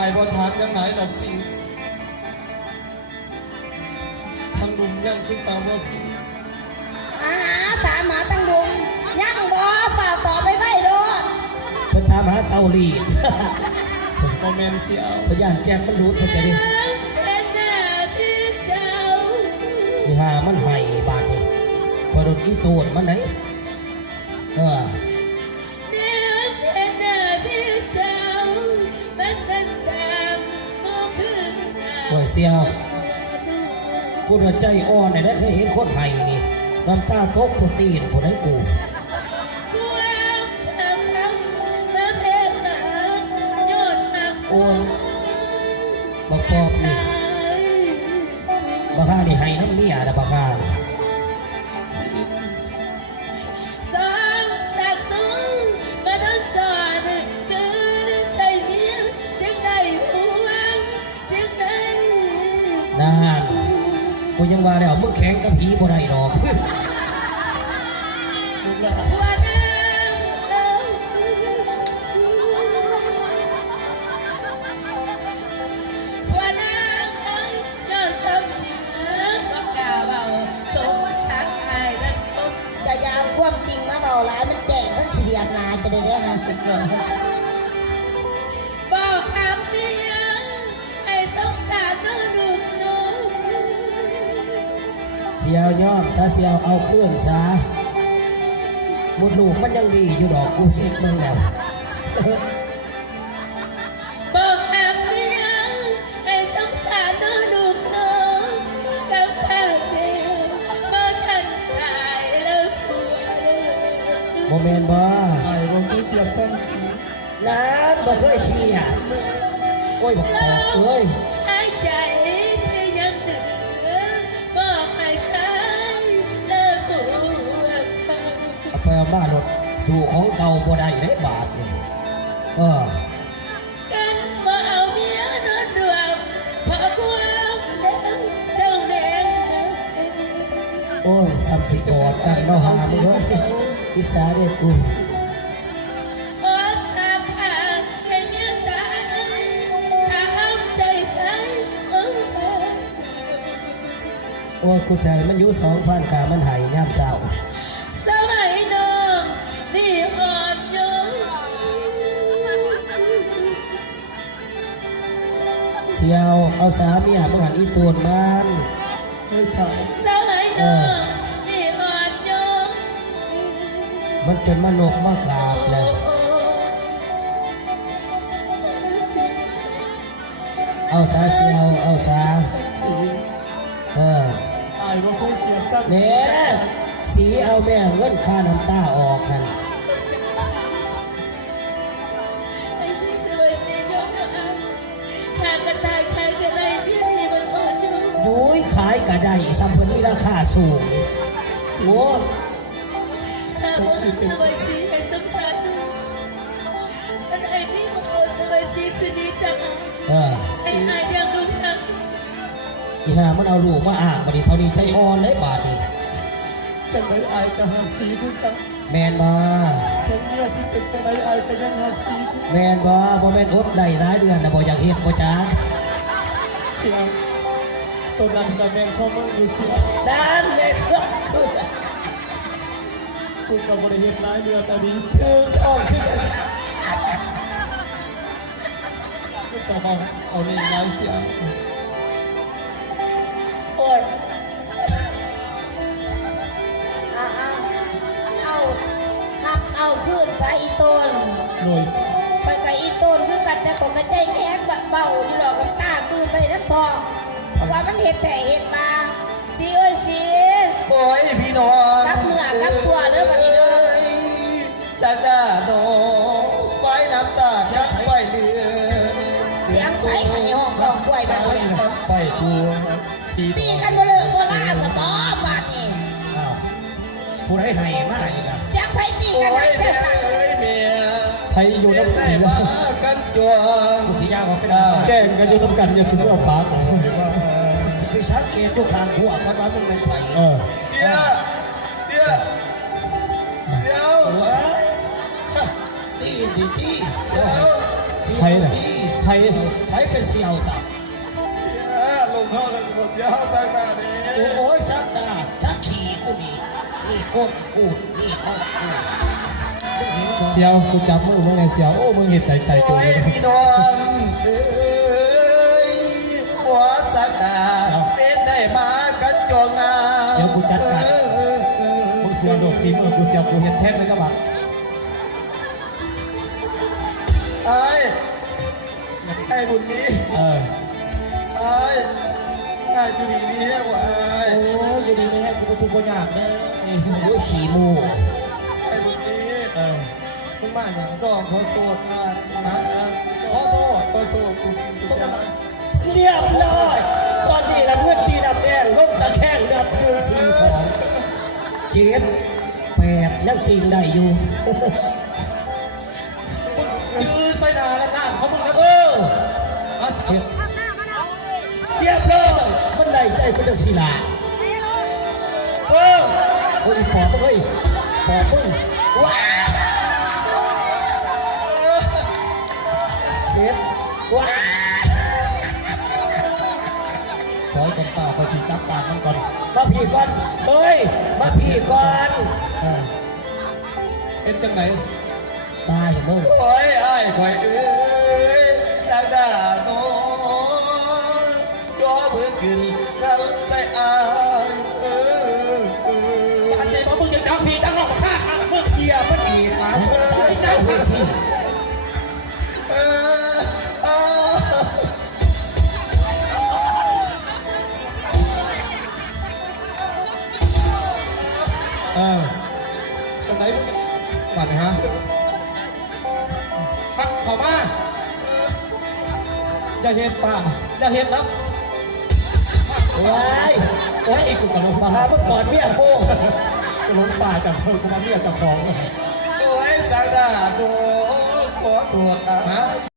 ายบ่ทานยังไหนดอกสิทางดุมยังคือเก่าบ่สิถามหาตั้งดุมยังบ่ฝ่าต่อไปไว้โดดเพิ่นถามหาเตาลีดโมเมนต์เสียวพยานแจ้งมันรู้เพิ่นจะได้หามันให้บาดนี่พอโดนอีโตนมันไหนโอ้ยเสียวกูว่าใจอ่อนได้เคยเห็นคนไห้นี่น้ำตาตกตัวตีนผู้ใดกูโอ้บักปอบนี่บักข้านี่ให้น้ำเมียนะบักข้านานกูยังว่าแล้วมึงแข่งกับผีบ่ได้หรอกจะเอาความจริงมาเบาหลายมันแจ้งก็เฉียดนาจะได้ฮะบอกคำเดียวให้สงสารน้องดูหนูเสียวยอมซะเสียวเอาเคลื่อนซะมดลูกมันยังดีอยู่ดอกกูเซ็ตมึงแล้วบอกคำเดียวให้สงสารน้องดูหนูกับแพ้เดียวเมื่อทันตายแล้วผัวโมเมนต์บ่ไอ้บ่เคยเกียดซ้ำสีนั้นบ่เคยเชียร์โอ้ยบอกขอเอ้ยหายใจที่ยังเหลือบอกให้ใครเลิกผัวเอาไปเอาบ้านรถสู่ของเก่าบ่ได้ได้บาทนี่กันมาเอาเมียนอนรวมพาความเดิมเจ้าแดงโอ้ยซ้ำสิกอดกันเนาะหามึงเอ้ยพิสาเด็กกูโอ้กูใส่มันอยู่2,000กามันหายย่ำเศร้าสมัยน้องนี่หอดอยู่เสียวเอาสามีหามึงหันอีตูนมันสมัยน้องนี่หอดอยู่มันจนมันนกมาขาบเลยเอาสาเสียวเอาสาไอ้บ่เคยเกียดซ้ำเนี่ยสีเอาแม่เงินค่าน้ำตาออกกันไอ้ที่สวยสียอดอ่ะหากระต่ายขายกระไรพี่นี่มันอ่อนอยู่ยุ้ยขายกระไดซ้ำเพิ่นมีราคาสูงโอ้ข้าบอกสวยสีให้สงสารดูอันไอ้พี่บอกสวยสีสดีจังไอ้อายยังดูสักอีห่ามันเอาลูกมาอ่างมาดิเท่านี้ใจอ่อนเลยบาดนี่จังไดไอ้ก็หักสีทุกตั้งแมนบ่ถึงเนี่ยสิเป็นจังไดไอ้ก็ยังหักสีทุกแมนบ่แมนอดได้หลายเดือนนะบ่อยากเห็นบ่จักเสียงตัวนั้นก็แม่งข้อมืออยู่เสียด้านแม่คือกูก็บ่ได้เฮ็ดหลายเดือนแต่ดีคือออกคือกูก็บ่เอานี่หลายเสียโอ้ยเอาขึ้นใส่อีต้นโดยไปกับอีต้นคือกันแต่ผมก็ใจแข็งเบาอยู่หรอกมันตาคืนไปน้ำทองเพราะว่ามันเห็ดแต่เห็ดมาสีโอ้ยสีโอ้ยพี่น้องกับเนื้อกับตัวเด้อวันนี้เด้อสักดาโนไฟน้ำตาชักไปเรือเสียงไฟไข่ห้องกองกล้วยแบบนี้ไปทัวตีกันบ่เลิกบ่ลาสบอบาดนี้ผู้ใดให้มาอีกครับเสียงไฟตีกันนะเสียงสั่นใครอยู่น้ำกันกันจัวกูสียาวออกไปได้แจ้งกันอยู่น้ำกันอย่าซื้อเอาปากของหรือว่าไปสังเกตทุกครั้งหัวกันว่ามันเป็นไฟเดี๋ยวตีสิตีเสี ไทยน่ะไทย ไทยเป็นเสี่ยวจ้ะ ลงเข้าแล้วก็เสียสร้างมาเนี่ย โอ้ยสักดาสักขี่กูนี่ก้นกูนี่ก้นกู เสียวกูจับมือมึงไงเสียวโอ้มึงเห็นใจกู โอ้ย เลย พี่น้องเอ้ยหัวสักดาเป็นได้มากันจองนา เดี๋ยวกูจัดการมึงเสียวโดดสีมือกูเสียวกูเห็นแทงเลยก็บัด ไอ้บุญมี เออ ไอ้จุดีมีแค่ว่า โอ้ยอยู่ดีไม่ให้กูไปทุกคนยากเด้อ โอ้ยขี่มู ไอ้บุญมี เออมึงมาอย่าง ร้องขอโทษมากนะ ขอโทษ ขอโทษคุณจะ เรียบร้อยตอนนี้รับเงินตีดับแดงลงตะแคงดับ1 4 2 7 8ยังตีได้อยู่ จื้อไส้ดาและน้ำเขามึงนะ เออ มาสาว เรียบร้อยมันได้ใจพระเจ้าศิลาเออโอ้ยปอบเฮ้ยปอบมึงว้าเสร็จว้า ขอคนป่าไปฉีดจับปากมันก่อน มาพี่ก่อนเฮ้ยมาพี่ก่อน เออเป็นจังไหน ตายมึง โอ้ยไอ้ข่อยเอ้ยสักดาโน้ย่อมือขึ้นกันใส่อายอันนี้มามึงยังจับพี่จังหรอกมาฆ่าขาดมึง เกียร์มันอีกมาตายเจ้าเวที เออจังไหนมึงปัดไหนฮะปักเข้ามาอย่าเห็นป่าอย่าเห็นนะ ว้าย โอ้ยอีกกูกระโดด มาหาเมื่อก่อนเมียกู กูลงป่าจับเธอกูมาเรียกจับของ โอ้ยสักดาโน้ขอโทษนะ ฮะ